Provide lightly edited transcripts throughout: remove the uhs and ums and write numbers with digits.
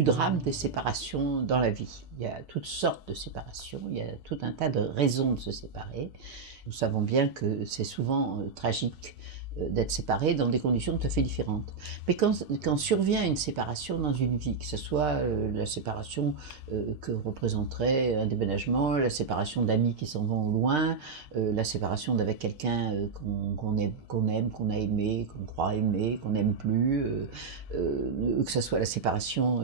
du drame des séparations dans la vie. Il y a toutes sortes de séparations, il y a tout un tas de raisons de se séparer. Nous savons bien que c'est souvent tragique d'être séparé dans des conditions tout à fait différentes. Mais quand survient une séparation dans une vie, que ce soit la séparation que représenterait un déménagement, la séparation d'amis qui s'en vont au loin, la séparation d'avec quelqu'un qu'on aime, qu'on a aimé, qu'on croit aimer, qu'on n'aime plus, que ce soit la séparation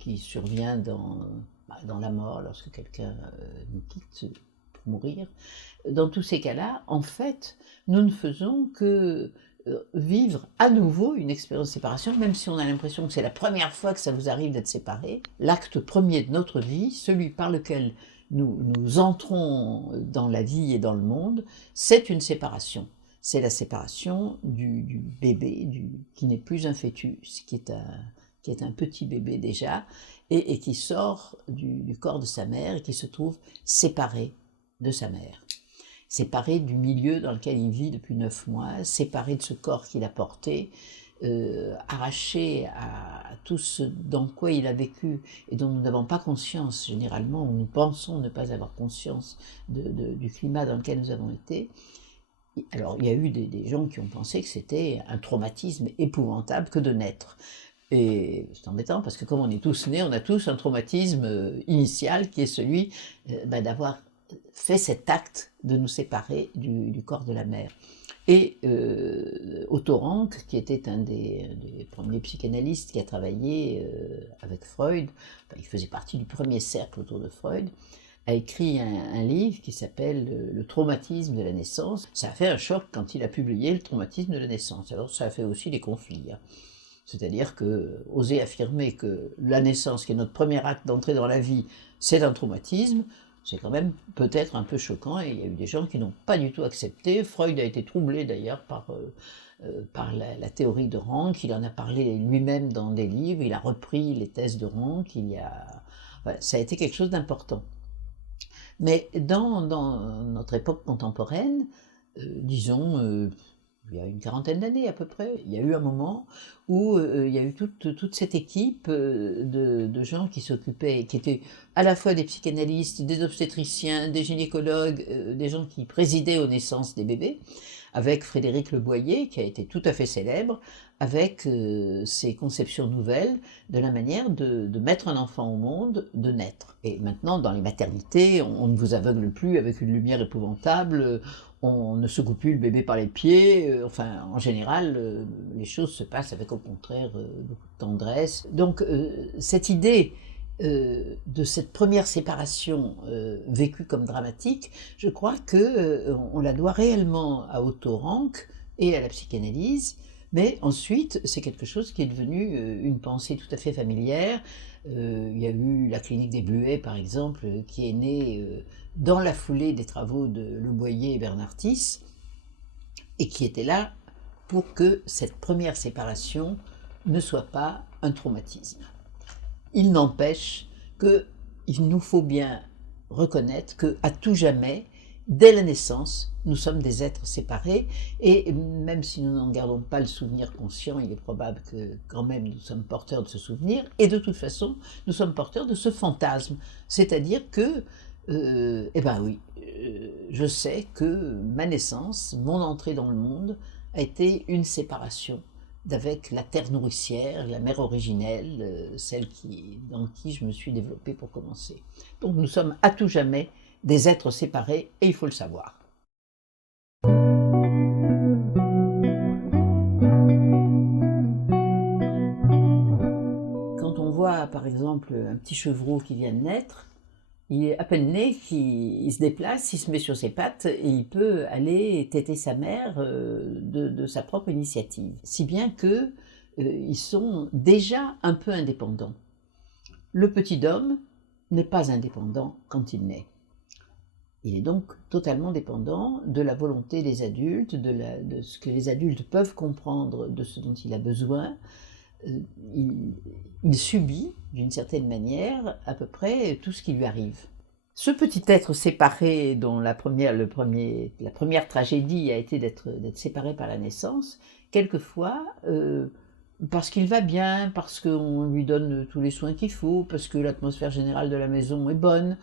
qui survient dans la mort, lorsque quelqu'un nous quitte pour mourir. Dans tous ces cas-là, en fait, nous ne faisons que vivre à nouveau une expérience de séparation, même si on a l'impression que c'est la première fois que ça vous arrive d'être séparé. L'acte premier de notre vie, celui par lequel nous entrons dans la vie et dans le monde, c'est une séparation. C'est la séparation du bébé, qui n'est plus un fœtus, qui est un petit bébé déjà, et qui sort du corps de sa mère et qui se trouve séparé de sa mère. Séparé du milieu dans lequel il vit depuis 9 mois, séparé de ce corps qu'il a porté, arraché à tout ce dans quoi il a vécu et dont nous n'avons pas conscience généralement, ou nous pensons ne pas avoir conscience du climat dans lequel nous avons été. Alors il y a eu des gens qui ont pensé que c'était un traumatisme épouvantable que de naître. Et c'est embêtant parce que comme on est tous nés, on a tous un traumatisme initial qui est celui d'avoir fait cet acte de nous séparer du corps de la mère. Et Otto Rank, qui était un des premiers psychanalystes qui a travaillé avec Freud, enfin, il faisait partie du premier cercle autour de Freud, a écrit un livre qui s'appelle « Le traumatisme de la naissance ». Ça a fait un choc quand il a publié « Le traumatisme de la naissance ». Alors ça a fait aussi des conflits. C'est-à-dire que oser affirmer que la naissance, qui est notre premier acte d'entrée dans la vie, c'est un traumatisme, c'est quand même peut-être un peu choquant, et il y a eu des gens qui n'ont pas du tout accepté. Freud a été troublé d'ailleurs par la théorie de Rank, il en a parlé lui-même dans des livres, il a repris les thèses de Rank, voilà, ça a été quelque chose d'important. Mais dans notre époque contemporaine, disons il y a une quarantaine d'années à peu près, il y a eu un moment où il y a eu toute cette équipe de gens qui s'occupaient, qui étaient à la fois des psychanalystes, des obstétriciens, des gynécologues, des gens qui présidaient aux naissances des bébés, avec Frédéric Le Boyer, qui a été tout à fait célèbre, avec ses conceptions nouvelles de la manière de mettre un enfant au monde, de naître. Et maintenant, dans les maternités, on ne vous aveugle plus avec une lumière épouvantable, on ne secoue plus le bébé par les pieds, enfin, en général, les choses se passent avec, au contraire, beaucoup de tendresse. Donc, cette idée de cette première séparation vécue comme dramatique, je crois qu'on la doit réellement à Otto Rank et à la psychanalyse, mais ensuite, c'est quelque chose qui est devenu une pensée tout à fait familière. Il y a eu la clinique des Bleuets, par exemple, qui est née dans la foulée des travaux de Le Boyer et Bernard Tisse, et qui était là pour que cette première séparation ne soit pas un traumatisme. Il n'empêche qu'il nous faut bien reconnaître qu'à tout jamais, dès la naissance, nous sommes des êtres séparés, et même si nous n'en gardons pas le souvenir conscient, il est probable que quand même nous sommes porteurs de ce souvenir, et de toute façon, nous sommes porteurs de ce fantasme. C'est-à-dire que, eh ben oui, je sais que ma naissance, mon entrée dans le monde, a été une séparation d'avec la terre nourricière, la mère originelle, celle dans qui je me suis développée pour commencer. Donc nous sommes à tout jamais des êtres séparés, et il faut le savoir. Quand on voit par exemple un petit chevreau qui vient de naître, il est à peine né, il se déplace, il se met sur ses pattes et il peut aller téter sa mère de sa propre initiative. Si bien qu'ils sont déjà un peu indépendants. Le petit homme n'est pas indépendant quand il naît. Il est donc totalement dépendant de la volonté des adultes, de ce que les adultes peuvent comprendre de ce dont il a besoin. Il subit, d'une certaine manière, à peu près tout ce qui lui arrive. Ce petit être séparé, dont la première tragédie a été d'être séparé par la naissance, quelquefois Parce qu'il va bien, parce qu'on lui donne tous les soins qu'il faut, parce que l'atmosphère générale de la maison est bonne,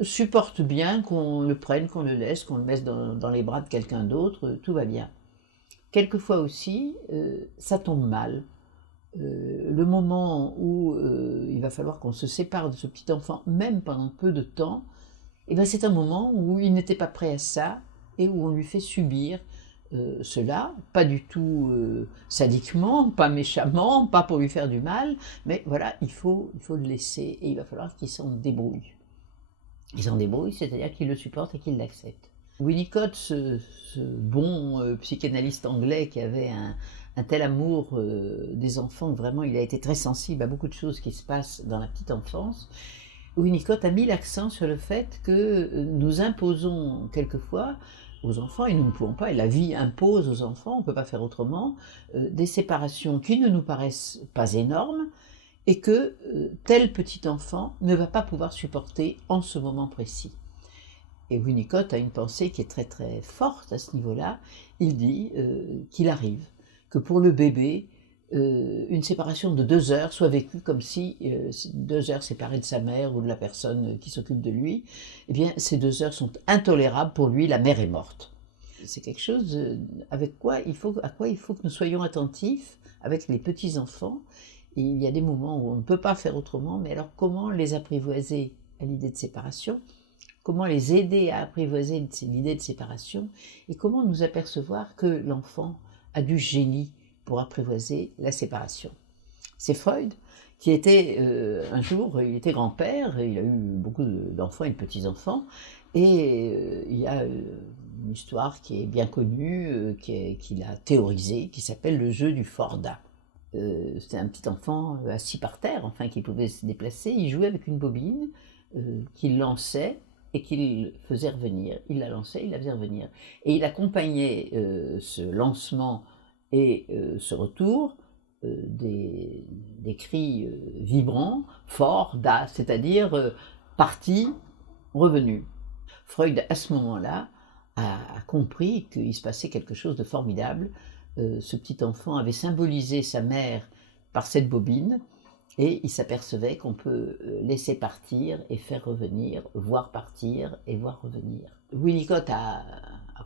supporte bien qu'on le prenne, qu'on le mette dans les bras de quelqu'un d'autre, tout va bien. Quelquefois aussi, ça tombe mal. Le moment où il va falloir qu'on se sépare de ce petit enfant, même pendant peu de temps, eh ben c'est un moment où il n'était pas prêt à ça et où on lui fait subir cela, pas du tout sadiquement, pas méchamment, pas pour lui faire du mal, mais voilà, il faut le laisser et il va falloir qu'il s'en débrouille. Il s'en débrouille, c'est-à-dire qu'il le supporte et qu'il l'accepte. Winnicott, ce bon psychanalyste anglais qui avait un tel amour des enfants, vraiment il a été très sensible à beaucoup de choses qui se passent dans la petite enfance. Winnicott a mis l'accent sur le fait que nous imposons quelquefois aux enfants, et nous ne pouvons pas, et la vie impose aux enfants, on ne peut pas faire autrement, des séparations qui ne nous paraissent pas énormes, et que tel petit enfant ne va pas pouvoir supporter en ce moment précis. Et Winnicott a une pensée qui est très très forte à ce niveau-là. Il dit qu'il arrive que pour le bébé, une séparation de 2 heures soit vécue comme si 2 heures séparées de sa mère ou de la personne qui s'occupe de lui, eh bien ces 2 heures sont intolérables pour lui, la mère est morte. C'est quelque chose à quoi il faut que nous soyons attentifs avec les petits-enfants. Et il y a des moments où on ne peut pas faire autrement, mais alors comment les apprivoiser à l'idée de séparation? Comment les aider à apprivoiser l'idée de séparation? Et comment nous apercevoir que l'enfant a du génie pour apprivoiser la séparation? C'est Freud qui était un jour, il était grand-père, il a eu beaucoup d'enfants et de petits-enfants, et il y a une histoire qui est bien connue, qu'il a théorisée, qui s'appelle le jeu du Fordat. C'était un petit enfant assis par terre, enfin qui pouvait se déplacer, il jouait avec une bobine qu'il lançait et qu'il faisait revenir. Il la lançait, il la faisait revenir. Et il accompagnait ce lancement et ce retour des cris vibrants, forts, da, c'est-à-dire parti, revenu. Freud, à ce moment-là, a compris qu'il se passait quelque chose de formidable. Ce petit enfant avait symbolisé sa mère par cette bobine, et il s'apercevait qu'on peut laisser partir et faire revenir, voir partir et voir revenir. Winnicott a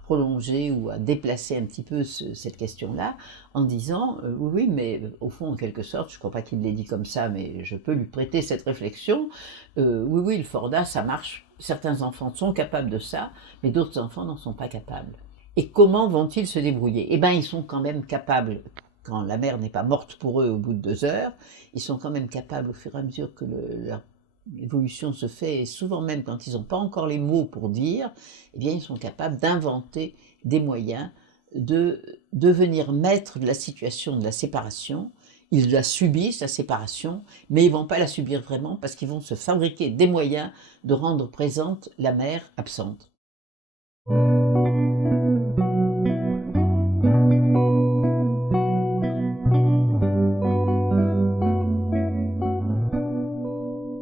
prolongé ou a déplacé un petit peu cette question-là en disant oui, mais au fond, en quelque sorte, je ne crois pas qu'il l'ait dit comme ça, mais je peux lui prêter cette réflexion. Oui, le Fordat, ça marche. Certains enfants sont capables de ça, mais d'autres enfants n'en sont pas capables. Et comment vont-ils se débrouiller? Eh bien, ils sont quand même capables, quand la mère n'est pas morte pour eux au bout de 2 heures, ils sont quand même capables, au fur et à mesure que leur évolution se fait, et souvent même quand ils n'ont pas encore les mots pour dire, eh bien, ils sont capables d'inventer des moyens de devenir maîtres de la situation de la séparation. Ils la subissent, la séparation, mais ils ne vont pas la subir vraiment parce qu'ils vont se fabriquer des moyens de rendre présente la mère absente.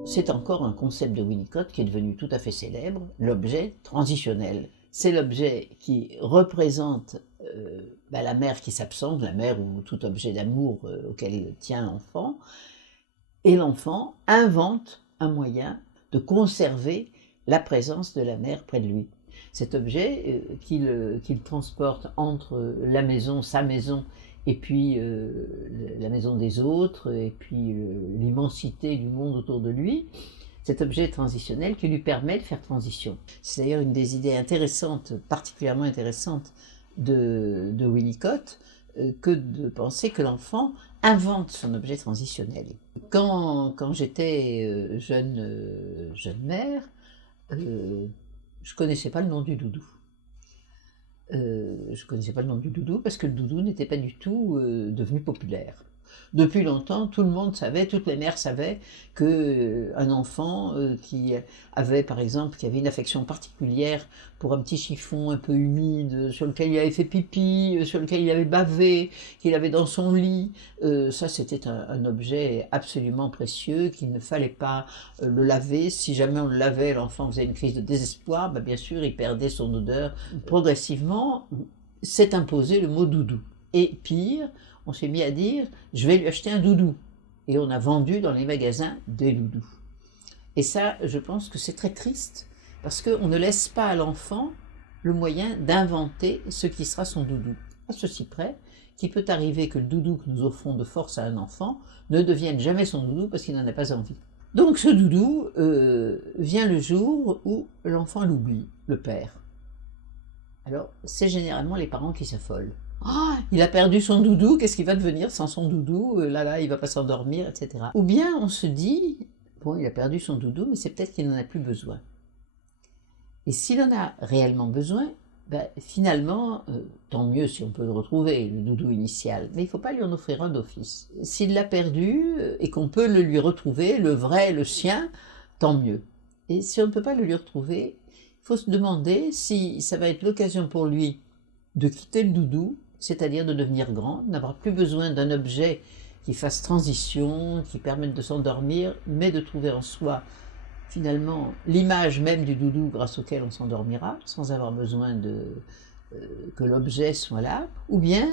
C'est encore un concept de Winnicott qui est devenu tout à fait célèbre, l'objet transitionnel. C'est l'objet qui représente la mère qui s'absente, la mère ou tout objet d'amour auquel tient l'enfant, et l'enfant invente un moyen de conserver la présence de la mère près de lui. Cet objet qu'il transporte entre la maison, sa maison, et puis la maison des autres, et puis l'immensité du monde autour de lui, cet objet transitionnel qui lui permet de faire transition. C'est d'ailleurs une des idées intéressantes, particulièrement intéressantes de Winnicott, que de penser que l'enfant invente son objet transitionnel. Quand j'étais jeune mère, je ne connaissais pas le nom du doudou. Je ne connaissais pas le nom du doudou parce que le doudou n'était pas du tout devenu populaire. Depuis longtemps, tout le monde savait, toutes les mères savaient qu'un enfant qui avait, par exemple, qui avait une affection particulière pour un petit chiffon un peu humide, sur lequel il avait fait pipi, sur lequel il avait bavé, qu'il avait dans son lit, ça c'était un objet absolument précieux, qu'il ne fallait pas le laver. Si jamais on le lavait, l'enfant faisait une crise de désespoir, bien sûr, il perdait son odeur. Progressivement, s'est imposé le mot doudou. Et pire, on s'est mis à dire « je vais lui acheter un doudou ». Et on a vendu dans les magasins des doudous. Et ça, je pense que c'est très triste, parce qu'on ne laisse pas à l'enfant le moyen d'inventer ce qui sera son doudou. À ceci près, qu'il peut arriver que le doudou que nous offrons de force à un enfant ne devienne jamais son doudou parce qu'il n'en a pas envie. Donc ce doudou vient le jour où l'enfant l'oublie, le perd. Alors c'est généralement les parents qui s'affolent. Ah, il a perdu son doudou, qu'est-ce qu'il va devenir sans son doudou? Là, il va pas s'endormir, etc. Ou bien on se dit, bon, il a perdu son doudou, mais c'est peut-être qu'il n'en a plus besoin. Et s'il en a réellement besoin, ben, finalement, tant mieux si on peut le retrouver, le doudou initial, mais il ne faut pas lui en offrir un d'office. S'il l'a perdu et qu'on peut le lui retrouver, le vrai, le sien, tant mieux. Et si on ne peut pas le lui retrouver, il faut se demander si ça va être l'occasion pour lui de quitter le doudou, c'est-à-dire de devenir grand, n'avoir plus besoin d'un objet qui fasse transition, qui permette de s'endormir, mais de trouver en soi finalement l'image même du doudou grâce auquel on s'endormira, sans avoir besoin que l'objet soit là, ou bien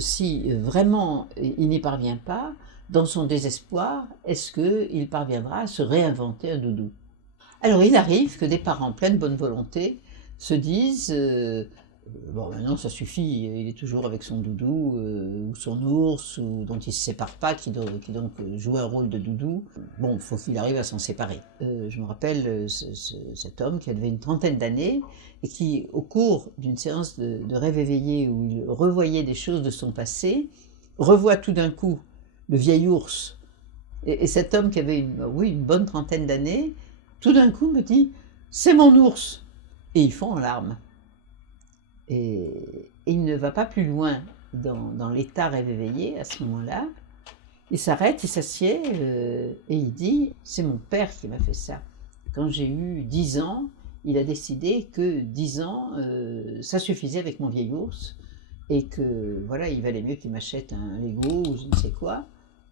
si vraiment il n'y parvient pas, dans son désespoir, est-ce qu'il parviendra à se réinventer un doudou? Alors il arrive que des parents pleins de bonne volonté se disent bon, maintenant ça suffit, il est toujours avec son doudou, ou son ours, ou dont il ne se sépare pas, qui donc joue un rôle de doudou. Bon, il faut qu'il arrive à s'en séparer. Je me rappelle cet homme qui avait une trentaine d'années, et qui, au cours d'une séance de rêve éveillé, où il revoyait des choses de son passé, revoit tout d'un coup le vieil ours, et cet homme qui avait une bonne trentaine d'années, tout d'un coup me dit « c'est mon ours !» et il fond en larmes. Et il ne va pas plus loin dans l'état rêve éveillé à ce moment-là. Il s'arrête, il s'assied et il dit « c'est mon père qui m'a fait ça. Quand j'ai eu 10 ans, il a décidé que 10 ans, ça suffisait avec mon vieil ours et que voilà, il valait mieux qu'il m'achète un Lego ou je ne sais quoi.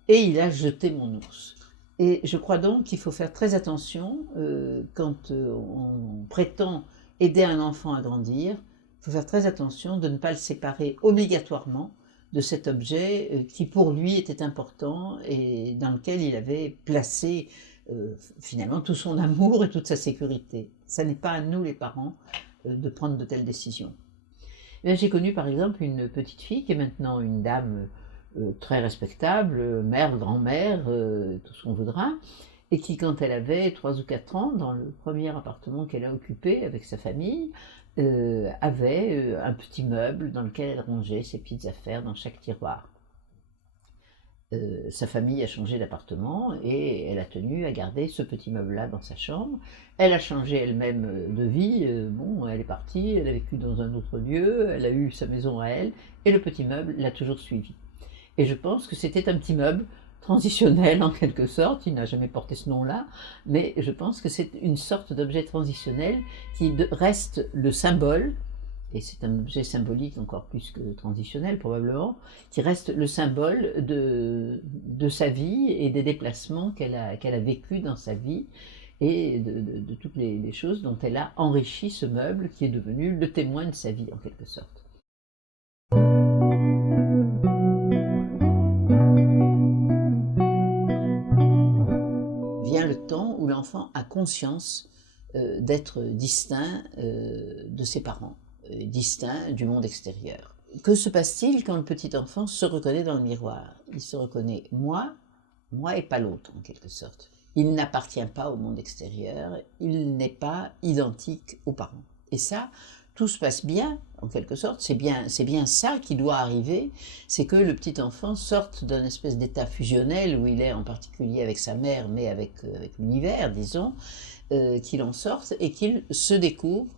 Et il a jeté mon ours. » Et je crois donc qu'il faut faire très attention quand on prétend aider un enfant à grandir. Il faut faire très attention de ne pas le séparer obligatoirement de cet objet qui pour lui était important et dans lequel il avait placé finalement tout son amour et toute sa sécurité. Ça n'est pas à nous les parents de prendre de telles décisions. J'ai connu par exemple une petite fille qui est maintenant une dame très respectable, mère, grand-mère, tout ce qu'on voudra, et qui, quand elle avait 3 ou 4 ans, dans le premier appartement qu'elle a occupé avec sa famille, avait un petit meuble dans lequel elle rangeait ses petites affaires dans chaque tiroir. Sa famille a changé d'appartement et elle a tenu à garder ce petit meuble-là dans sa chambre. Elle a changé elle-même de vie, bon, elle est partie, elle a vécu dans un autre lieu, elle a eu sa maison à elle, et le petit meuble l'a toujours suivie. Et je pense que c'était un petit meuble transitionnel en quelque sorte, il n'a jamais porté ce nom-là, mais je pense que c'est une sorte d'objet transitionnel qui reste le symbole, et c'est un objet symbolique encore plus que transitionnel probablement, qui reste le symbole de sa vie et des déplacements qu'elle a vécu dans sa vie et de toutes les choses dont elle a enrichi ce meuble qui est devenu le témoin de sa vie en quelque sorte. Vient le temps où l'enfant a conscience d'être distinct de ses parents, distinct du monde extérieur. Que se passe-t-il quand le petit enfant se reconnaît dans le miroir? Il se reconnaît moi et pas l'autre en quelque sorte. Il n'appartient pas au monde extérieur, il n'est pas identique aux parents. Et ça, tout se passe bien, en quelque sorte, c'est bien ça qui doit arriver, c'est que le petit enfant sorte d'un espèce d'état fusionnel où il est en particulier avec sa mère, mais avec l'univers, disons, qu'il en sorte et qu'il se découvre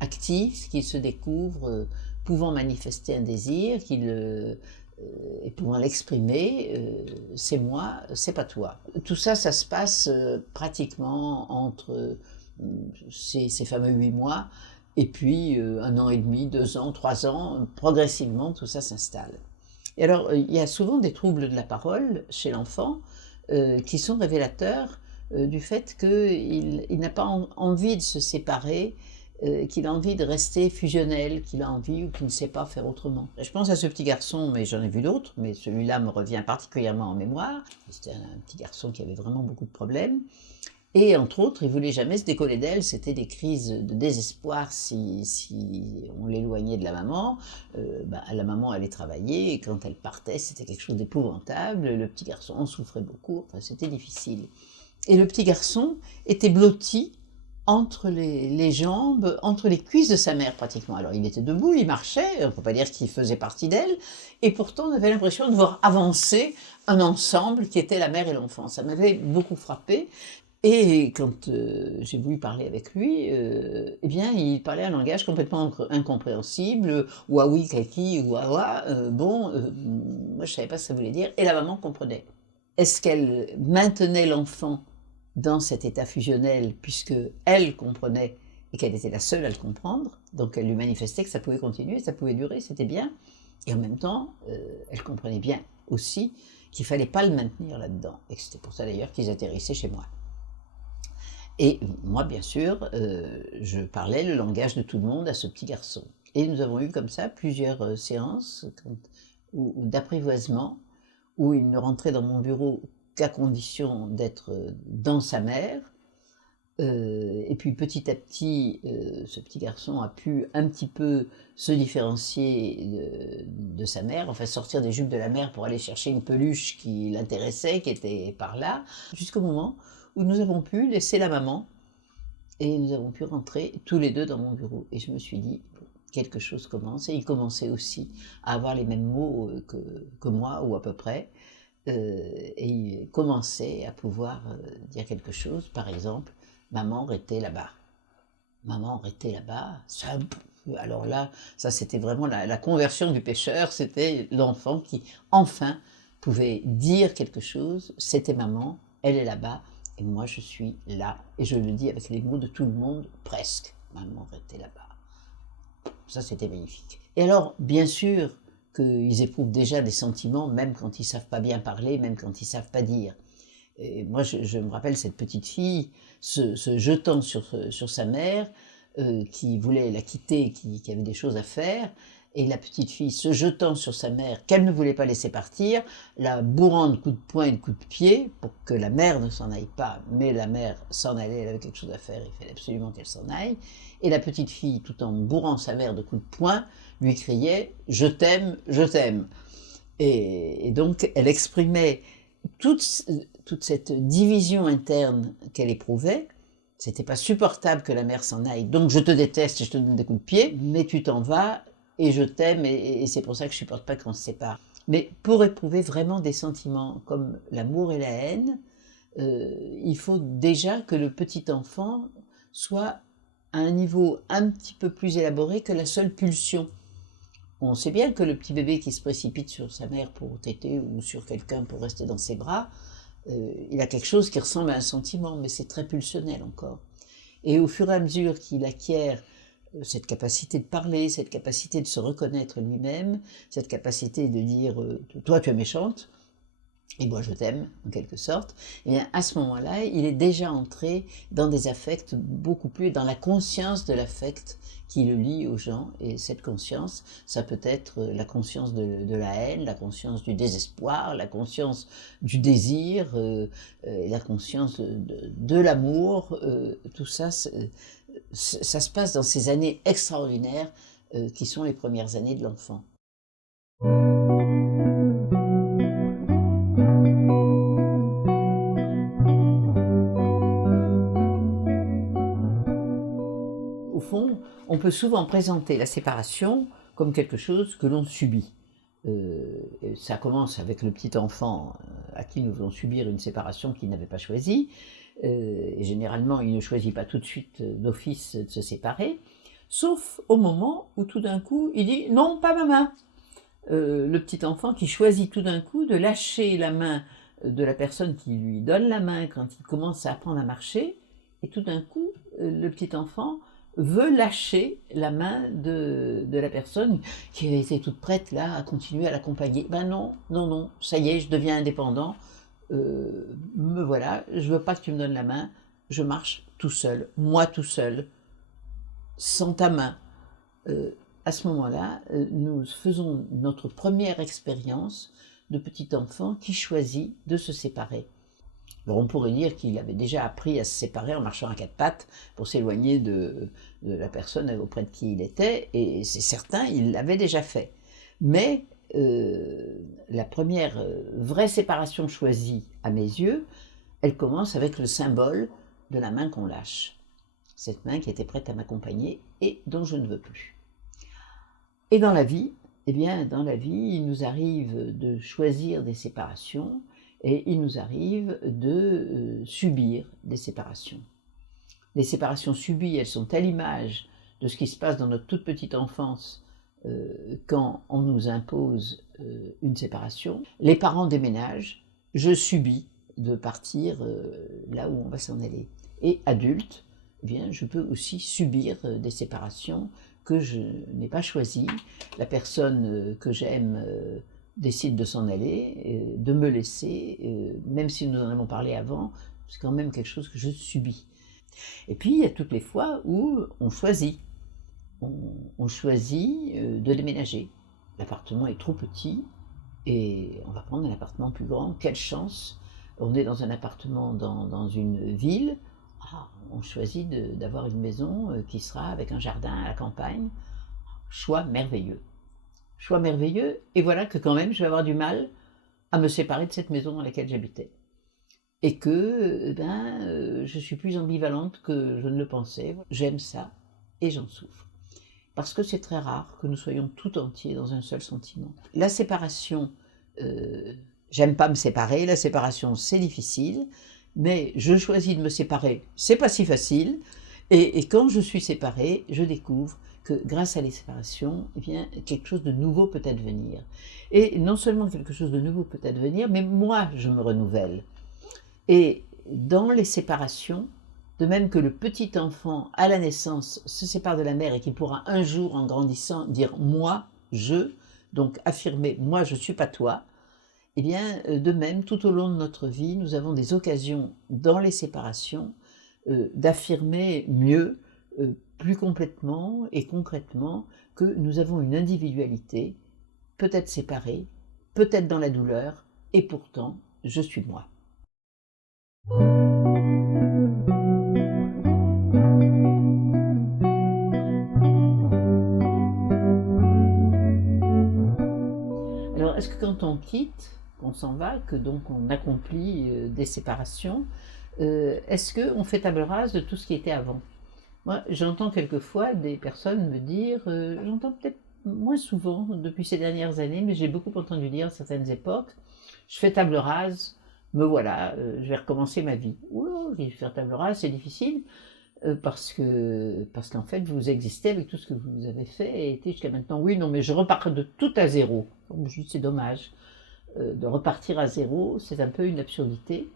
actif, qu'il se découvre pouvant manifester un désir, et pouvant l'exprimer, c'est moi, c'est pas toi. Tout ça, ça se passe pratiquement entre ces fameux 8 mois, et puis 1 an et demi, 2 ans, 3 ans, progressivement tout ça s'installe. Et alors, il y a souvent des troubles de la parole chez l'enfant qui sont révélateurs du fait qu'il n'a pas envie de se séparer qu'il a envie de rester fusionnel, qu'il a envie ou qu'il ne sait pas faire autrement. Je pense à ce petit garçon, mais j'en ai vu d'autres, mais celui-là me revient particulièrement en mémoire. C'était un petit garçon qui avait vraiment beaucoup de problèmes. Et entre autres, il ne voulait jamais se décoller d'elle, c'était des crises de désespoir si on l'éloignait de la maman. La maman allait travailler, et quand elle partait, c'était quelque chose d'épouvantable. Le petit garçon en souffrait beaucoup, enfin c'était difficile. Et le petit garçon était blotti entre les jambes, entre les cuisses de sa mère pratiquement. Alors il était debout, il marchait, on ne peut pas dire qu'il faisait partie d'elle, et pourtant on avait l'impression de voir avancer un ensemble qui était la mère et l'enfant. Ça m'avait beaucoup frappé. Et quand j'ai voulu parler avec lui, eh bien, il parlait un langage complètement incompréhensible, ouaoui, kaki, ouawa, moi je savais pas ce que ça voulait dire, et la maman comprenait. Est-ce qu'elle maintenait l'enfant dans cet état fusionnel, puisque elle comprenait et qu'elle était la seule à le comprendre, donc elle lui manifestait que ça pouvait continuer, ça pouvait durer, c'était bien, et en même temps, elle comprenait bien aussi qu'il fallait pas le maintenir là-dedans, et c'était pour ça d'ailleurs qu'ils atterrissaient chez moi. Et moi, bien sûr, je parlais le langage de tout le monde à ce petit garçon. Et nous avons eu comme ça plusieurs séances d'apprivoisement, où il ne rentrait dans mon bureau qu'à condition d'être dans sa mère. Et puis petit à petit, ce petit garçon a pu un petit peu se différencier de sa mère, enfin sortir des jupes de la mère pour aller chercher une peluche qui l'intéressait, qui était par là, jusqu'au moment où nous avons pu laisser la maman et nous avons pu rentrer tous les deux dans mon bureau. Et je me suis dit, bon, quelque chose commence. Et il commençait aussi à avoir les mêmes mots que moi, ou à peu près. Et il commençait à pouvoir dire quelque chose. Par exemple, maman était là-bas. Maman était là-bas. Alors là, ça c'était vraiment la conversion du pêcheur. C'était l'enfant qui, enfin, pouvait dire quelque chose. C'était maman, elle est là-bas. Et moi, je suis là. Et je le dis avec les mots de tout le monde, presque. Maman était là-bas. Ça, c'était magnifique. Et alors, bien sûr qu'ils éprouvent déjà des sentiments, même quand ils ne savent pas bien parler, même quand ils ne savent pas dire. Et moi, je me rappelle cette petite fille se jetant sur sa mère, qui voulait la quitter, qui avait des choses à faire, et la petite fille se jetant sur sa mère, qu'elle ne voulait pas laisser partir, la bourrant de coups de poing et de coups de pied, pour que la mère ne s'en aille pas, mais la mère s'en allait, elle avait quelque chose à faire, il fallait absolument qu'elle s'en aille, et la petite fille, tout en bourrant sa mère de coups de poing, lui criait « Je t'aime, je t'aime ». Et donc, elle exprimait toute cette division interne qu'elle éprouvait. C'était pas supportable que la mère s'en aille, donc je te déteste et je te donne des coups de pied, mais tu t'en vas et je t'aime et c'est pour ça que je supporte pas qu'on se sépare. Mais pour éprouver vraiment des sentiments comme l'amour et la haine, il faut déjà que le petit enfant soit à un niveau un petit peu plus élaboré que la seule pulsion. On sait bien que le petit bébé qui se précipite sur sa mère pour téter ou sur quelqu'un pour rester dans ses bras, il a quelque chose qui ressemble à un sentiment, mais c'est très pulsionnel encore. Et au fur et à mesure qu'il acquiert cette capacité de parler, cette capacité de se reconnaître lui-même, cette capacité de dire « toi tu es méchante », et moi je t'aime, en quelque sorte, et à ce moment-là, il est déjà entré dans des affects beaucoup plus, dans la conscience de l'affect qui le lie aux gens, et cette conscience, ça peut être la conscience de la haine, la conscience du désespoir, la conscience du désir, la conscience de l'amour, tout ça, ça se passe dans ces années extraordinaires qui sont les premières années de l'enfant. Au fond, on peut souvent présenter la séparation comme quelque chose que l'on subit. Ça commence avec le petit enfant à qui nous voulons subir une séparation qu'il n'avait pas choisie. Et généralement, il ne choisit pas tout de suite d'office de se séparer, sauf au moment où tout d'un coup, il dit « non, pas ma main ». Le petit enfant qui choisit tout d'un coup de lâcher la main de la personne qui lui donne la main quand il commence à apprendre à marcher, et tout d'un coup, le petit enfant veut lâcher la main de la personne qui avait été toute prête là à continuer à l'accompagner. Ben non, non, non, ça y est, je deviens indépendant, me voilà, je veux pas que tu me donnes la main, je marche tout seul, moi tout seul. sans ta main. À ce moment-là, nous faisons notre première expérience de petit enfant qui choisit de se séparer. Alors on pourrait dire qu'il avait déjà appris à se séparer en marchant à quatre pattes pour s'éloigner de la personne auprès de qui il était, et c'est certain, il l'avait déjà fait. Mais la première vraie séparation choisie à mes yeux, elle commence avec le symbole de la main qu'on lâche. Cette main qui était prête à m'accompagner et dont je ne veux plus. Et dans la vie, eh bien, dans la vie, il nous arrive de choisir des séparations et il nous arrive de subir des séparations. Les séparations subies, elles sont à l'image de ce qui se passe dans notre toute petite enfance quand on nous impose une séparation. Les parents déménagent, je subis de partir là où on va s'en aller. Et adulte, eh bien, je peux aussi subir des séparations que je n'ai pas choisies. La personne que j'aime décide de s'en aller, de me laisser, même si nous en avons parlé avant, c'est quand même quelque chose que je subis. Et puis, il y a toutes les fois où on choisit. On choisit de déménager. L'appartement est trop petit et on va prendre un appartement plus grand. Quelle chance! On est dans un appartement dans une ville. Ah, on choisit d'avoir une maison qui sera avec un jardin à la campagne. Choix merveilleux. Choix merveilleux, et voilà que quand même je vais avoir du mal à me séparer de cette maison dans laquelle j'habitais. Et que je suis plus ambivalente que je ne le pensais. J'aime ça et j'en souffre. Parce que c'est très rare que nous soyons tout entiers dans un seul sentiment. La séparation, j'aime pas me séparer, la séparation c'est difficile, mais je choisis de me séparer, c'est pas si facile, et quand je suis séparée, je découvre que grâce à la séparation, eh bien, quelque chose de nouveau peut advenir. Et non seulement quelque chose de nouveau peut advenir, mais moi je me renouvelle. Et dans les séparations, de même que le petit enfant à la naissance se sépare de la mère et qui pourra un jour en grandissant dire moi, je, donc affirmer moi je suis pas toi, eh bien de même tout au long de notre vie nous avons des occasions dans les séparations d'affirmer mieux, plus complètement et concrètement que nous avons une individualité, peut-être séparée, peut-être dans la douleur, et pourtant je suis moi. Alors, est-ce que quand on quitte, qu'on s'en va, que donc on accomplit des séparations, est-ce qu'on fait table rase de tout ce qui était avant? Moi, j'entends quelquefois des personnes me dire, j'entends peut-être moins souvent depuis ces dernières années, mais j'ai beaucoup entendu dire à certaines époques, je fais table rase, me voilà, je vais recommencer ma vie. Ouh, faire table rase, c'est difficile, parce qu'en fait, vous existez avec tout ce que vous avez fait et été jusqu'à maintenant. Oui, non, mais je repars de tout à zéro. Donc, je dis, c'est dommage. De repartir à zéro, c'est un peu une absurdité,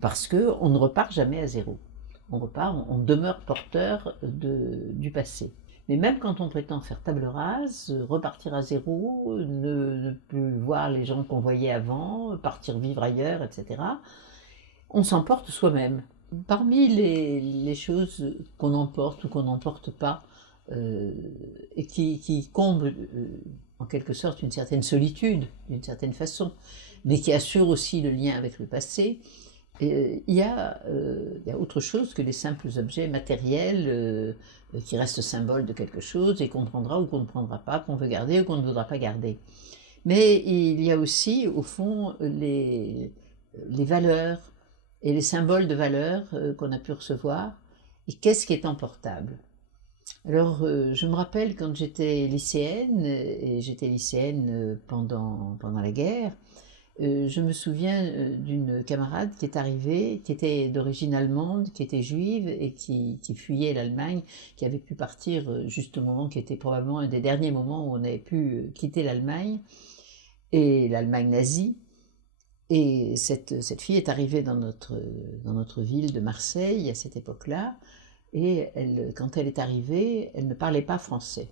parce qu'on ne repart jamais à zéro. On repart, on demeure porteur du passé. Mais même quand on prétend faire table rase, repartir à zéro, ne plus voir les gens qu'on voyait avant, partir vivre ailleurs, etc., on s'emporte soi-même. Parmi les choses qu'on emporte ou qu'on n'emporte pas, et qui comblent en quelque sorte une certaine solitude, d'une certaine façon, mais qui assurent aussi le lien avec le passé, il y a autre chose que les simples objets matériels qui restent symboles de quelque chose et qu'on prendra ou qu'on ne prendra pas, qu'on veut garder ou qu'on ne voudra pas garder. Mais il y a aussi, au fond, les valeurs et les symboles de valeurs qu'on a pu recevoir. Et qu'est-ce qui est emportable? Alors, je me rappelle quand j'étais lycéenne, et j'étais lycéenne pendant la guerre, je me souviens d'une camarade qui est arrivée, qui était d'origine allemande, qui était juive et qui fuyait l'Allemagne, qui avait pu partir juste au moment qui était probablement un des derniers moments où on avait pu quitter l'Allemagne, et l'Allemagne nazie. Et cette fille est arrivée dans notre ville de Marseille à cette époque-là, et quand elle est arrivée, elle ne parlait pas français.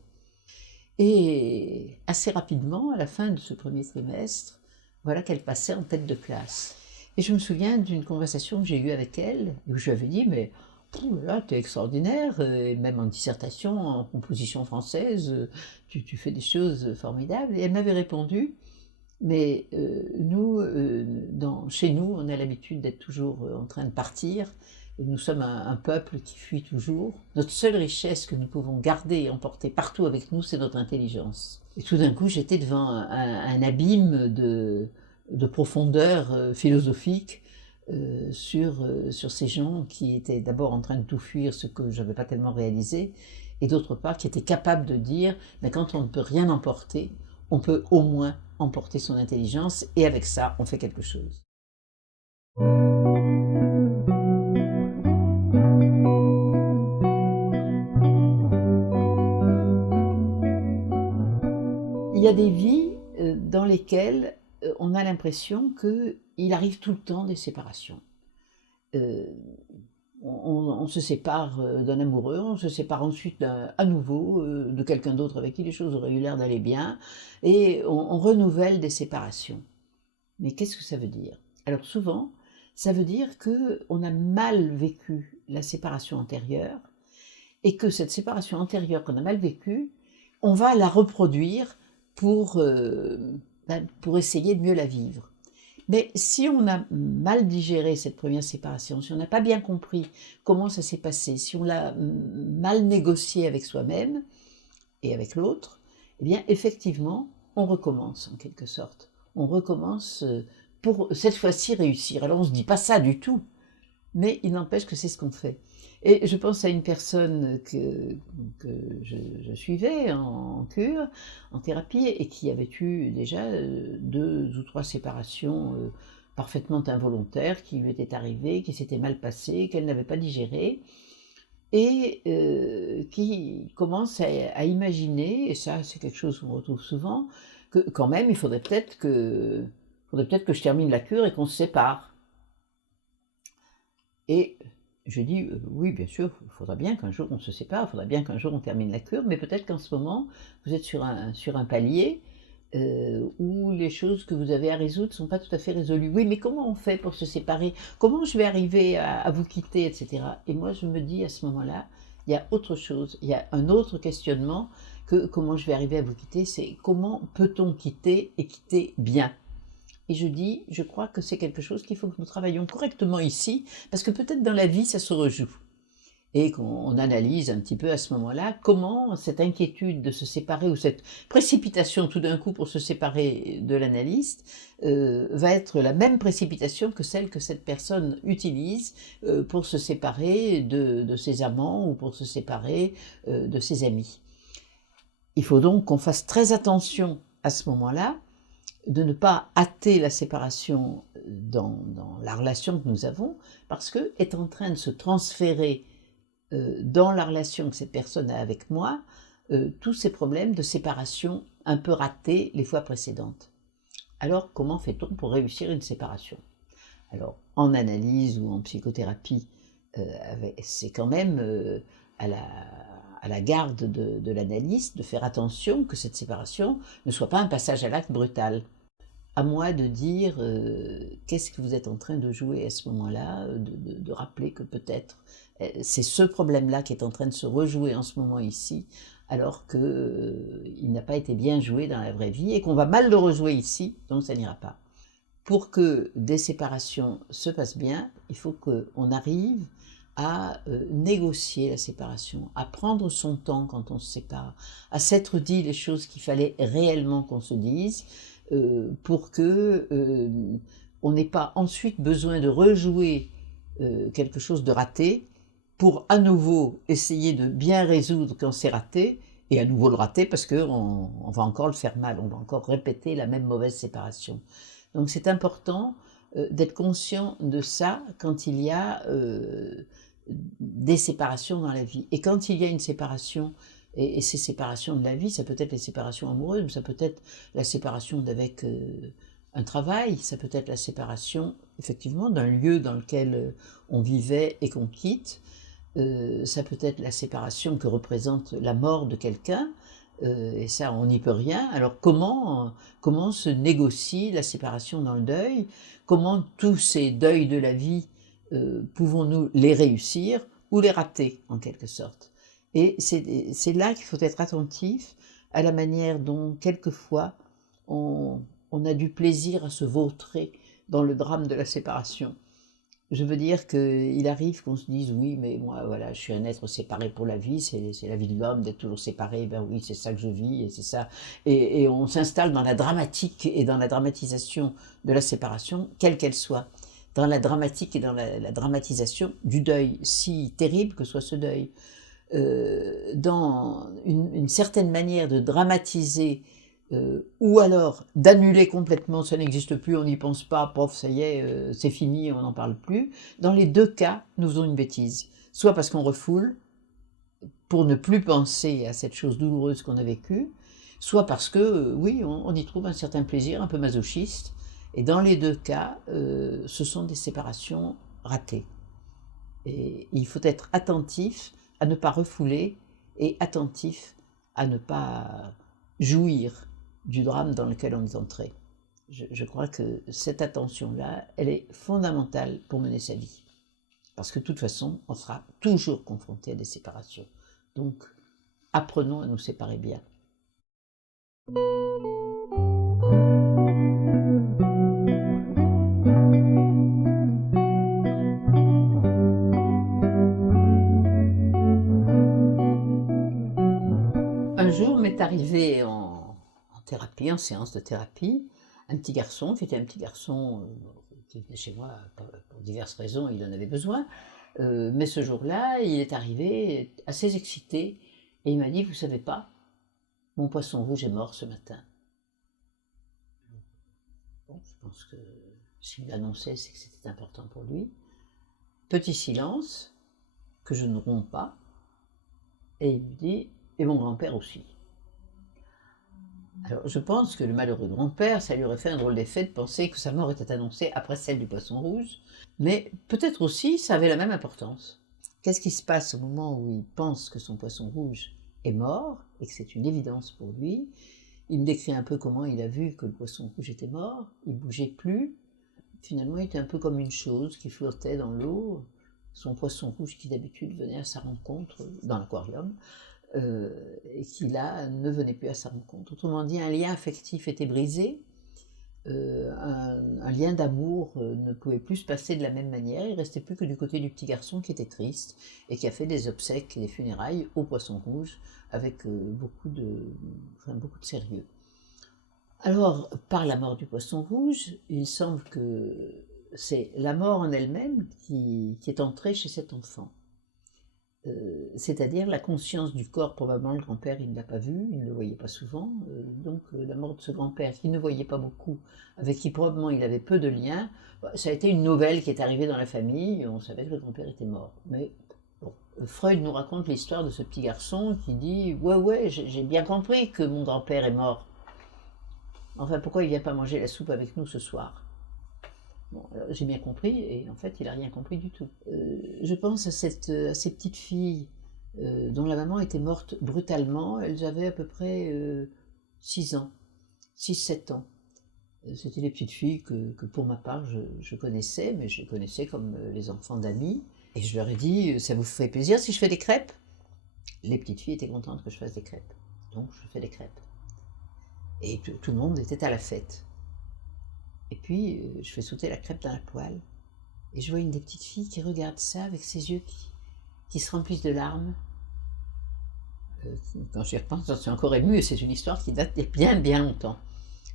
Et assez rapidement, à la fin de ce premier trimestre, voilà qu'elle passait en tête de classe. Et je me souviens d'une conversation que j'ai eue avec elle, où je lui avais dit, mais Ouh là là, tu es extraordinaire, et même en dissertation, en composition française, tu fais des choses formidables. Et elle m'avait répondu, mais nous, chez nous, on a l'habitude d'être toujours en train de partir. Nous sommes un peuple qui fuit toujours. Notre seule richesse que nous pouvons garder et emporter partout avec nous, c'est notre intelligence. Et tout d'un coup, j'étais devant un abîme de profondeur philosophique sur ces gens qui étaient d'abord en train de tout fuir, ce que je n'avais pas tellement réalisé, et d'autre part qui étaient capables de dire, mais quand on ne peut rien emporter, on peut au moins emporter son intelligence, et avec ça, on fait quelque chose. Il y a des vies dans lesquelles on a l'impression qu'il arrive tout le temps des séparations. Euh, on se sépare d'un amoureux, on se sépare ensuite à nouveau de quelqu'un d'autre avec qui les choses auraient eu l'air d'aller bien, et on renouvelle des séparations. Mais qu'est-ce que ça veut dire? Alors souvent, ça veut dire qu'on a mal vécu la séparation antérieure, et que cette séparation antérieure qu'on a mal vécue, on va la reproduire pour essayer de mieux la vivre. Mais si on a mal digéré cette première séparation, si on n'a pas bien compris comment ça s'est passé, si on l'a mal négocié avec soi-même et avec l'autre, eh bien effectivement, on recommence en quelque sorte. On recommence pour cette fois-ci réussir. Alors on ne se dit pas ça du tout, mais il n'empêche que c'est ce qu'on fait. Et je pense à une personne que je suivais en cure, en thérapie, et qui avait eu déjà 2 ou 3 séparations parfaitement involontaires qui lui étaient arrivées, qui s'étaient mal passées, qu'elle n'avait pas digérées, et qui commence à imaginer, et ça c'est quelque chose qu'on retrouve souvent, que quand même il faudrait peut-être que je termine la cure et qu'on se sépare. Et je dis, oui, bien sûr, il faudra bien qu'un jour on se sépare, il faudra bien qu'un jour on termine la cure, mais peut-être qu'en ce moment, vous êtes sur un palier où les choses que vous avez à résoudre ne sont pas tout à fait résolues. Oui, mais comment on fait pour se séparer? Comment je vais arriver à vous quitter, etc. Et moi, je me dis à ce moment-là, il y a autre chose, il y a un autre questionnement que comment je vais arriver à vous quitter, c'est comment peut-on quitter et quitter bien? Et je dis, je crois que c'est quelque chose qu'il faut que nous travaillions correctement ici, parce que peut-être dans la vie, ça se rejoue. Et qu'on analyse un petit peu à ce moment-là comment cette inquiétude de se séparer ou cette précipitation tout d'un coup pour se séparer de l'analyste va être la même précipitation que celle que cette personne utilise pour se séparer de ses amants ou pour se séparer de ses amis. Il faut donc qu'on fasse très attention à ce moment-là de ne pas hâter la séparation dans la relation que nous avons, parce que est en train de se transférer dans la relation que cette personne a avec moi, tous ces problèmes de séparation un peu ratés les fois précédentes. Alors, comment fait-on pour réussir une séparation? Alors, en analyse ou en psychothérapie, c'est quand même à la garde de l'analyste de faire attention que cette séparation ne soit pas un passage à l'acte brutal. À moi de dire qu'est-ce que vous êtes en train de jouer à ce moment-là, de rappeler que peut-être c'est ce problème-là qui est en train de se rejouer en ce moment ici, alors qu'il n'a pas été bien joué dans la vraie vie et qu'on va mal le rejouer ici, donc ça n'ira pas. Pour que des séparations se passent bien, il faut qu'on arrive à négocier la séparation, à prendre son temps quand on se sépare, à s'être dit les choses qu'il fallait réellement qu'on se dise, pour que on n'ait pas ensuite besoin de rejouer quelque chose de raté pour à nouveau essayer de bien résoudre quand c'est raté et à nouveau le rater parce qu'on va encore le faire mal, on va encore répéter la même mauvaise séparation. Donc c'est important d'être conscient de ça quand il y a des séparations dans la vie. Et quand il y a une séparation, et ces séparations de la vie, ça peut être les séparations amoureuses, mais ça peut être la séparation d'avec un travail, ça peut être la séparation effectivement d'un lieu dans lequel on vivait et qu'on quitte, ça peut être la séparation que représente la mort de quelqu'un, et ça on n'y peut rien. Alors comment se négocie la séparation dans le deuil? Comment tous ces deuils de la vie pouvons-nous les réussir ou les rater en quelque sorte. Et c'est là qu'il faut être attentif à la manière dont quelquefois on a du plaisir à se vautrer dans le drame de la séparation. Je veux dire qu'il arrive qu'on se dise oui, mais moi voilà, je suis un être séparé pour la vie, c'est la vie de l'homme d'être toujours séparé, ben oui, c'est ça que je vis, et c'est ça. Et on s'installe dans la dramatique et dans la dramatisation de la séparation, quelle qu'elle soit. Dans la dramatique et dans la dramatisation du deuil, si terrible que soit ce deuil. Dans une certaine manière de dramatiser ou alors d'annuler complètement, ça n'existe plus, on n'y pense pas, pof, ça y est, c'est fini, on n'en parle plus. Dans les deux cas, nous faisons une bêtise. Soit parce qu'on refoule, pour ne plus penser à cette chose douloureuse qu'on a vécue, soit parce que, oui, on y trouve un certain plaisir, un peu masochiste, et dans les deux cas, ce sont des séparations ratées. Et il faut être attentif à ne pas refouler et attentif à ne pas jouir du drame dans lequel on est entré. Je crois que cette attention-là, elle est fondamentale pour mener sa vie. Parce que de toute façon, on sera toujours confronté à des séparations. Donc, apprenons à nous séparer bien. Un jour m'est arrivé en thérapie, en séance de thérapie, un petit garçon qui était un petit garçon qui venait chez moi pour diverses raisons, il en avait besoin. Mais ce jour-là, il est arrivé assez excité et il m'a dit, vous savez pas, mon poisson rouge est mort ce matin. Bon, je pense que s'il l'annonçait, c'est que c'était important pour lui. Petit silence, que je ne romps pas, et il me dit, et mon grand-père aussi. Alors, je pense que le malheureux grand-père, ça lui aurait fait un drôle d'effet de penser que sa mort était annoncée après celle du poisson rouge, mais peut-être aussi ça avait la même importance. Qu'est-ce qui se passe au moment où il pense que son poisson rouge est mort, et que c'est une évidence pour lui? Il me décrit un peu comment il a vu que le poisson rouge était mort, il ne bougeait plus, finalement il était un peu comme une chose qui flottait dans l'eau, son poisson rouge qui d'habitude venait à sa rencontre dans l'aquarium, et qui là ne venait plus à sa rencontre. Autrement dit, un lien affectif était brisé, un lien d'amour ne pouvait plus se passer de la même manière, il ne restait plus que du côté du petit garçon qui était triste et qui a fait des obsèques et des funérailles au poisson rouge avec beaucoup de sérieux. Alors, par la mort du poisson rouge, il semble que c'est la mort en elle-même qui est entrée chez cet enfant. C'est-à-dire la conscience du corps, probablement le grand-père il ne l'a pas vu, il ne le voyait pas souvent, donc la mort de ce grand-père qu'il ne voyait pas beaucoup, avec qui probablement il avait peu de liens, ça a été une nouvelle qui est arrivée dans la famille, on savait que le grand-père était mort. Mais bon, Freud nous raconte l'histoire de ce petit garçon qui dit « Ouais, j'ai bien compris que mon grand-père est mort. Enfin, pourquoi il ne vient pas manger la soupe avec nous ce soir ?» Bon, j'ai bien compris, et en fait, il n'a rien compris du tout. Je pense à ces petites filles dont la maman était morte brutalement. Elles avaient à peu près 6 ans, 6-7 ans. C'était des petites filles que pour ma part, je connaissais, mais je connaissais comme les enfants d'amis. Et je leur ai dit, ça vous fait plaisir si je fais des crêpes? Les petites filles étaient contentes que je fasse des crêpes. Donc, je fais des crêpes. Et tout le monde était à la fête. Et puis, je fais sauter la crêpe dans la poêle. Et je vois une des petites filles qui regarde ça avec ses yeux qui se remplissent de larmes. Quand j'y repense, j'en suis encore émue, et c'est une histoire qui date d'il y a bien longtemps.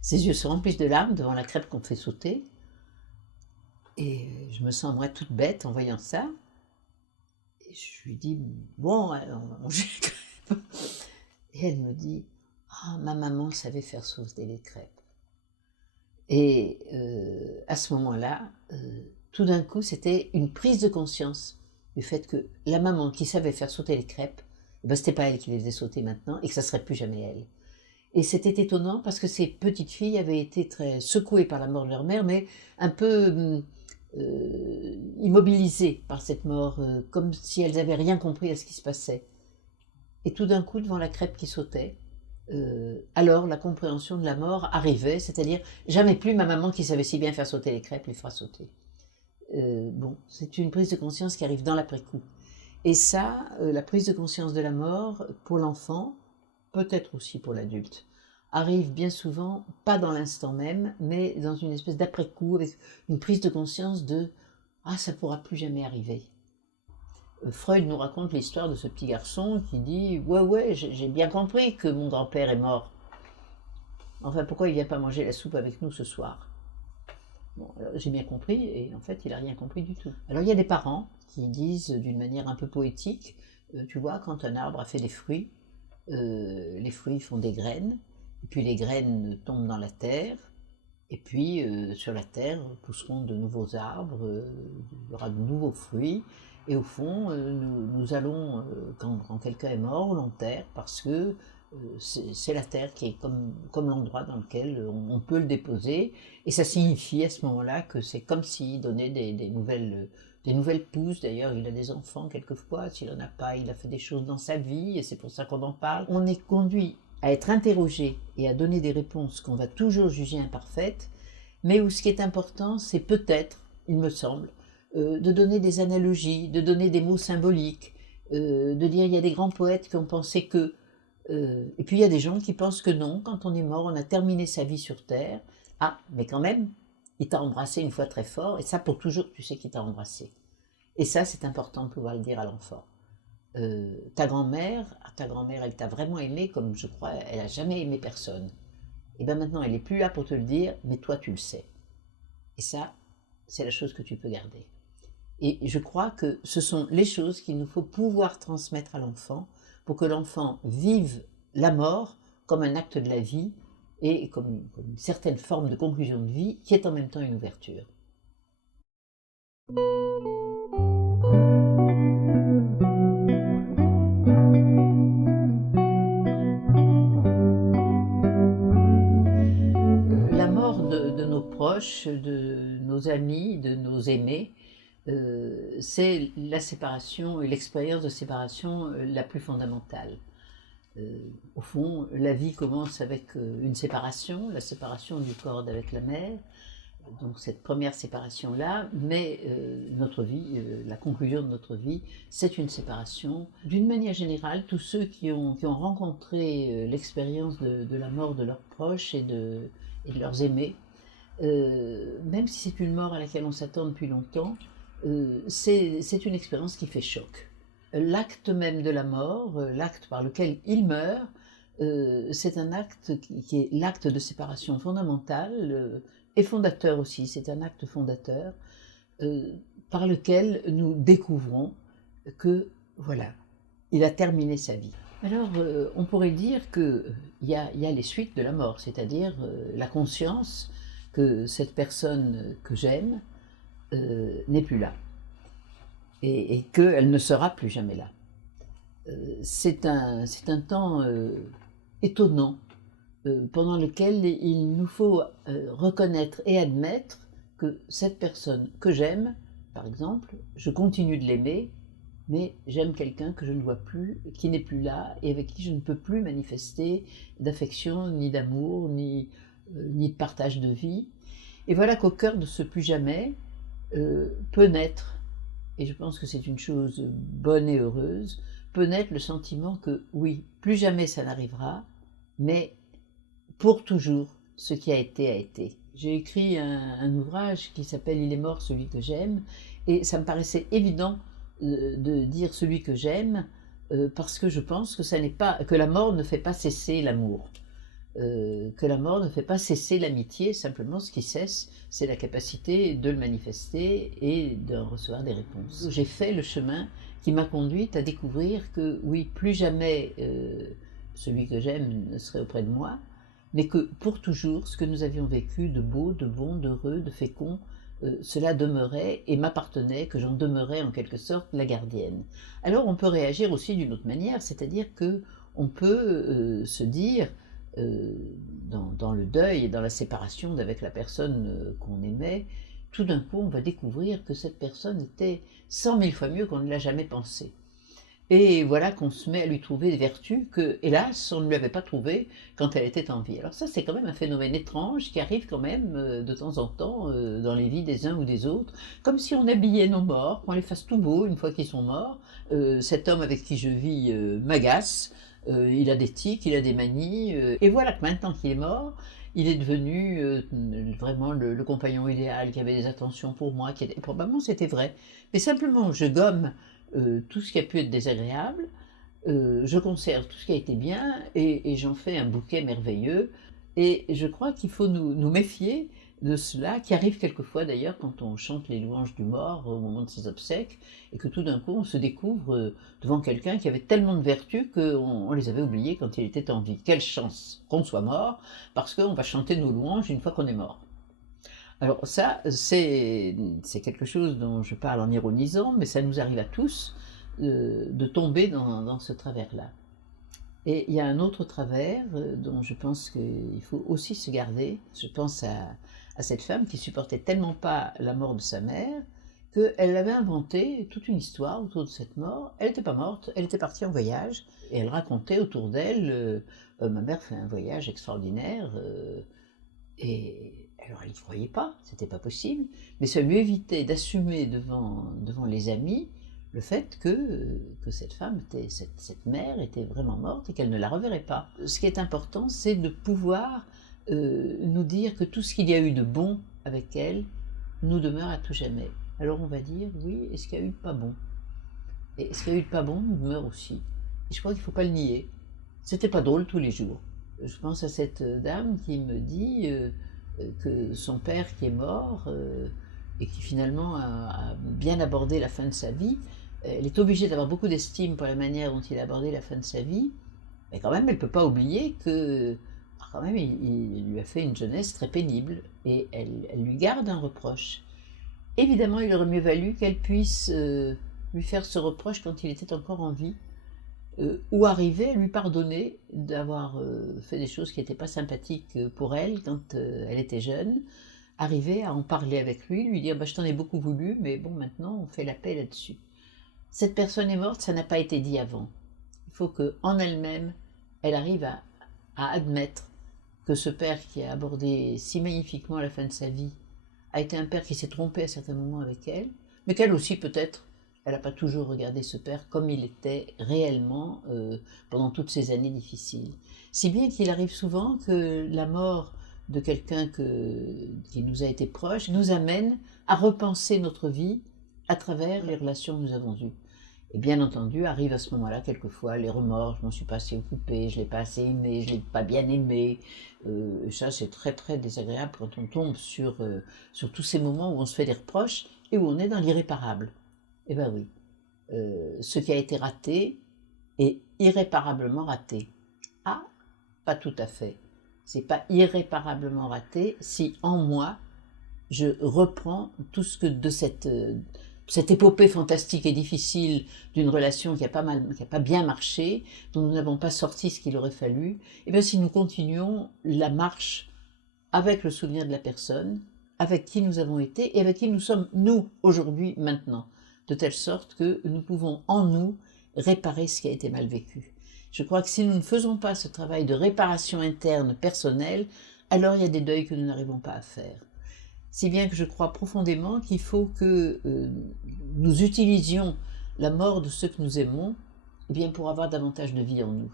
Ses yeux se remplissent de larmes devant la crêpe qu'on fait sauter. Et je me sens, moi, toute bête en voyant ça. Et je lui dis, bon, alors, on va manger les crêpes. Et elle me dit, ah, ma maman savait faire sauter les crêpes. Et à ce moment-là, tout d'un coup, c'était une prise de conscience du fait que la maman qui savait faire sauter les crêpes, ce n'était pas elle qui les faisait sauter maintenant, et que ça ne serait plus jamais elle. Et c'était étonnant parce que ces petites filles avaient été très secouées par la mort de leur mère, mais un peu immobilisées par cette mort, comme si elles n'avaient rien compris à ce qui se passait. Et tout d'un coup, devant la crêpe qui sautait, alors la compréhension de la mort arrivait, c'est-à-dire jamais plus ma maman qui savait si bien faire sauter les crêpes les fera sauter. Bon, c'est une prise de conscience qui arrive dans l'après-coup. Et ça, la prise de conscience de la mort, pour l'enfant, peut-être aussi pour l'adulte, arrive bien souvent, pas dans l'instant même, mais dans une espèce d'après-coup, avec une prise de conscience de « Ah, ça pourra plus jamais arriver ». Freud nous raconte l'histoire de ce petit garçon qui dit « Ouais, ouais, j'ai bien compris que mon grand-père est mort. Enfin, pourquoi il vient pas manger la soupe avec nous ce soir ?» Bon, j'ai bien compris, et en fait, il n'a rien compris du tout. Alors, il y a des parents qui disent d'une manière un peu poétique, tu vois, quand un arbre a fait des fruits, les fruits font des graines, et puis les graines tombent dans la terre, et puis sur la terre pousseront de nouveaux arbres, il y aura de nouveaux fruits, et au fond, nous allons, quand quelqu'un est mort, l'enterre, parce que c'est la terre qui est comme l'endroit dans lequel on peut le déposer, et ça signifie à ce moment-là que c'est comme s'il donnait des nouvelles pousses. D'ailleurs, il a des enfants quelquefois, s'il n'en a pas, il a fait des choses dans sa vie, et c'est pour ça qu'on en parle. On est conduit à être interrogé et à donner des réponses qu'on va toujours juger imparfaites, mais où ce qui est important, c'est peut-être, il me semble, de donner des analogies, de donner des mots symboliques, de dire il y a des grands poètes qui ont pensé que, et puis il y a des gens qui pensent que non, quand on est mort, on a terminé sa vie sur Terre, ah, mais quand même, il t'a embrassé une fois très fort, et ça pour toujours, tu sais qu'il t'a embrassé. Et ça, c'est important de pouvoir le dire à l'enfant. Ta grand-mère, elle t'a vraiment aimé comme je crois, elle n'a jamais aimé personne. Et bien maintenant, elle n'est plus là pour te le dire, mais toi, tu le sais. Et ça, c'est la chose que tu peux garder. Et je crois que ce sont les choses qu'il nous faut pouvoir transmettre à l'enfant pour que l'enfant vive la mort comme un acte de la vie et comme une certaine forme de conclusion de vie qui est en même temps une ouverture. La mort de nos proches, de nos amis, de nos aimés, c'est la séparation et l'expérience de séparation la plus fondamentale. Au fond, la vie commence avec une séparation, la séparation du corps d'avec la mère, donc cette première séparation-là, mais notre vie, la conclusion de notre vie, c'est une séparation. D'une manière générale, tous ceux qui ont rencontré l'expérience de la mort de leurs proches et de leurs aimés, même si c'est une mort à laquelle on s'attend depuis longtemps, c'est une expérience qui fait choc. L'acte même de la mort, l'acte par lequel il meurt, c'est un acte qui est l'acte de séparation fondamentale et fondateur aussi, c'est un acte fondateur par lequel nous découvrons que, voilà, il a terminé sa vie. Alors, on pourrait dire qu'il y a les suites de la mort, c'est-à-dire la conscience que cette personne que j'aime n'est plus là et qu'elle ne sera plus jamais là. C'est un temps étonnant pendant lequel il nous faut reconnaître et admettre que cette personne que j'aime, par exemple, je continue de l'aimer, mais j'aime quelqu'un que je ne vois plus, qui n'est plus là et avec qui je ne peux plus manifester d'affection, ni d'amour, ni de partage de vie. Et voilà qu'au cœur de ce plus jamais peut naître, et je pense que c'est une chose bonne et heureuse, peut naître le sentiment que oui, plus jamais ça n'arrivera, mais pour toujours, ce qui a été a été. J'ai écrit un ouvrage qui s'appelle « Il est mort celui que j'aime » et ça me paraissait évident de dire celui que j'aime parce que je pense que que la mort ne fait pas cesser l'amour. Que la mort ne fait pas cesser l'amitié, simplement ce qui cesse, c'est la capacité de le manifester et de recevoir des réponses. J'ai fait le chemin qui m'a conduite à découvrir que oui, plus jamais celui que j'aime ne serait auprès de moi, mais que pour toujours, ce que nous avions vécu de beau, de bon, d'heureux, de fécond, cela demeurait et m'appartenait, que j'en demeurais en quelque sorte la gardienne. Alors on peut réagir aussi d'une autre manière, c'est-à-dire que on peut se dire dans le deuil et dans la séparation d'avec la personne qu'on aimait, tout d'un coup on va découvrir que cette personne était 100 000 fois mieux qu'on ne l'a jamais pensé. Et voilà qu'on se met à lui trouver des vertus que, hélas, on ne lui avait pas trouvées quand elle était en vie. Alors ça, c'est quand même un phénomène étrange qui arrive quand même de temps en temps dans les vies des uns ou des autres, comme si on habillait nos morts, qu'on les fasse tout beaux une fois qu'ils sont morts. Cet homme avec qui je vis m'agace, il a des tics, il a des manies, et voilà que maintenant qu'il est mort, il est devenu vraiment le compagnon idéal, qui avait des attentions pour moi, probablement c'était vrai. Mais simplement, je gomme tout ce qui a pu être désagréable, je conserve tout ce qui a été bien et j'en fais un bouquet merveilleux. Et je crois qu'il faut nous méfier de cela, qui arrive quelquefois d'ailleurs quand on chante les louanges du mort au moment de ses obsèques, et que tout d'un coup on se découvre devant quelqu'un qui avait tellement de vertus qu'on les avait oubliées quand il était en vie. Quelle chance qu'on soit mort, parce qu'on va chanter nos louanges une fois qu'on est mort. Alors ça, c'est quelque chose dont je parle en ironisant, mais ça nous arrive à tous de tomber dans ce travers-là. Et il y a un autre travers dont je pense qu'il faut aussi se garder. Je pense à cette femme qui supportait tellement pas la mort de sa mère qu'elle avait inventé toute une histoire autour de cette mort. Elle n'était pas morte, elle était partie en voyage et elle racontait autour d'elle ma mère fait un voyage extraordinaire et alors elle n'y croyait pas, c'était pas possible, mais ça lui évitait d'assumer devant les amis le fait que cette femme, cette mère était vraiment morte et qu'elle ne la reverrait pas. Ce qui est important, c'est de pouvoir nous dire que tout ce qu'il y a eu de bon avec elle nous demeure à tout jamais. Alors on va dire, oui, est-ce qu'il y a eu de pas bon? Et ce qu'il y a eu de pas bon nous demeure aussi. Et je crois qu'il ne faut pas le nier. C'était pas drôle tous les jours. Je pense à cette dame qui me dit que son père qui est mort et qui finalement a bien abordé la fin de sa vie, elle est obligée d'avoir beaucoup d'estime pour la manière dont il a abordé la fin de sa vie, mais quand même elle ne peut pas oublier que quand même il lui a fait une jeunesse très pénible et elle lui garde un reproche. Évidemment, il aurait mieux valu qu'elle puisse lui faire ce reproche quand il était encore en vie, ou arriver à lui pardonner d'avoir fait des choses qui n'étaient pas sympathiques pour elle quand elle était jeune, arriver à en parler avec lui dire bah, je t'en ai beaucoup voulu, mais bon, maintenant on fait la paix là-dessus. Cette personne est morte, ça n'a pas été dit avant. Il faut qu'en elle-même, elle arrive à admettre que ce père qui a abordé si magnifiquement la fin de sa vie a été un père qui s'est trompé à certains moments avec elle, mais qu'elle aussi peut-être elle n'a pas toujours regardé ce père comme il était réellement pendant toutes ces années difficiles. Si bien qu'il arrive souvent que la mort de quelqu'un qui nous a été proche nous amène à repenser notre vie à travers les relations que nous avons eues. Et bien entendu, arrive à ce moment-là quelquefois les remords, je m'en suis pas assez occupée, je l'ai pas assez aimé, je l'ai pas bien aimé. Ça c'est très très désagréable quand on tombe sur tous ces moments où on se fait des reproches et où on est dans l'irréparable. Eh bien oui, ce qui a été raté est irréparablement raté. Ah, pas tout à fait. C'est pas irréparablement raté si en moi je reprends tout ce que de cette épopée fantastique et difficile d'une relation qui a pas bien marché, dont nous n'avons pas sorti ce qu'il aurait fallu, et bien si nous continuons la marche avec le souvenir de la personne, avec qui nous avons été et avec qui nous sommes, nous, aujourd'hui, maintenant, de telle sorte que nous pouvons en nous réparer ce qui a été mal vécu. Je crois que si nous ne faisons pas ce travail de réparation interne personnelle, alors il y a des deuils que nous n'arrivons pas à faire. Si bien que je crois profondément qu'il faut que nous utilisions la mort de ceux que nous aimons eh bien, pour avoir davantage de vie en nous.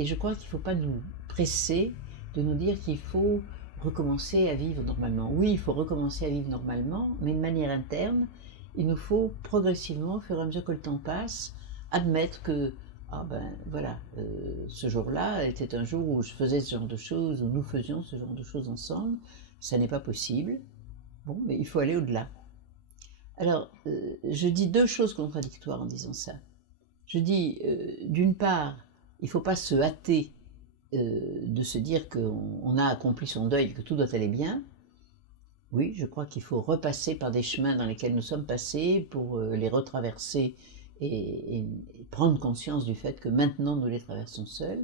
Et je crois qu'il ne faut pas nous presser de nous dire qu'il faut recommencer à vivre normalement. Oui, il faut recommencer à vivre normalement, mais de manière interne, il nous faut progressivement, au fur et à mesure que le temps passe, admettre que ah ben voilà, ce jour-là était un jour où je faisais ce genre de choses, où nous faisions ce genre de choses ensemble, ça n'est pas possible. Bon, mais il faut aller au-delà. Alors, je dis deux choses contradictoires en disant ça. Je dis, d'une part, il ne faut pas se hâter de se dire qu'on a accompli son deuil, que tout doit aller bien. Oui, je crois qu'il faut repasser par des chemins dans lesquels nous sommes passés pour les retraverser et prendre conscience du fait que maintenant nous les traversons seuls.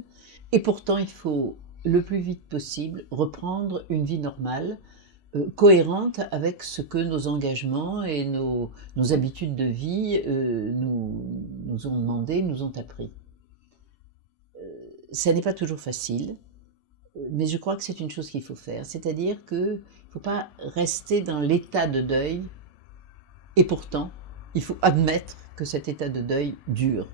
Et pourtant, il faut le plus vite possible reprendre une vie normale, cohérente avec ce que nos engagements et nos habitudes de vie nous ont demandé, nous ont appris. Ça n'est pas toujours facile, mais je crois que c'est une chose qu'il faut faire. C'est-à-dire qu'il ne faut pas rester dans l'état de deuil, et pourtant, il faut admettre que cet état de deuil dure.